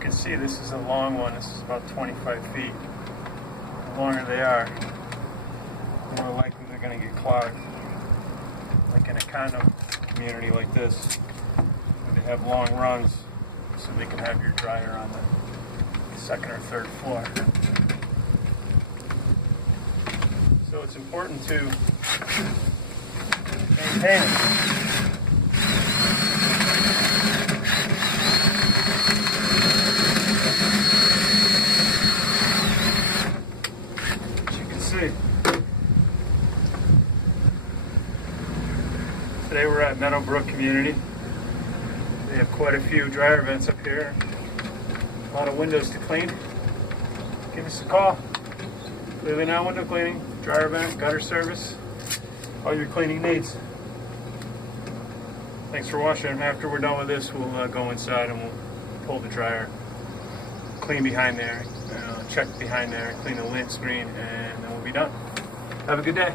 can see, this is a long one. This is about 25 feet. The longer they are, the more likely they're going to get clogged. Like in a condo community like this, where they have long runs, so they can have your dryer on the second or third floor. So it's important to maintain it. Today we're at Meadow Brook community. They have quite a few dryer vents up here. A lot of windows to clean. Give us a call. Clearly Now window cleaning, dryer vent, gutter service, all your cleaning needs. Thanks for watching. After we're done with this, we'll go inside and we'll pull the dryer, clean behind there, check behind there, clean the lint screen, and then we'll be done. Have a good day.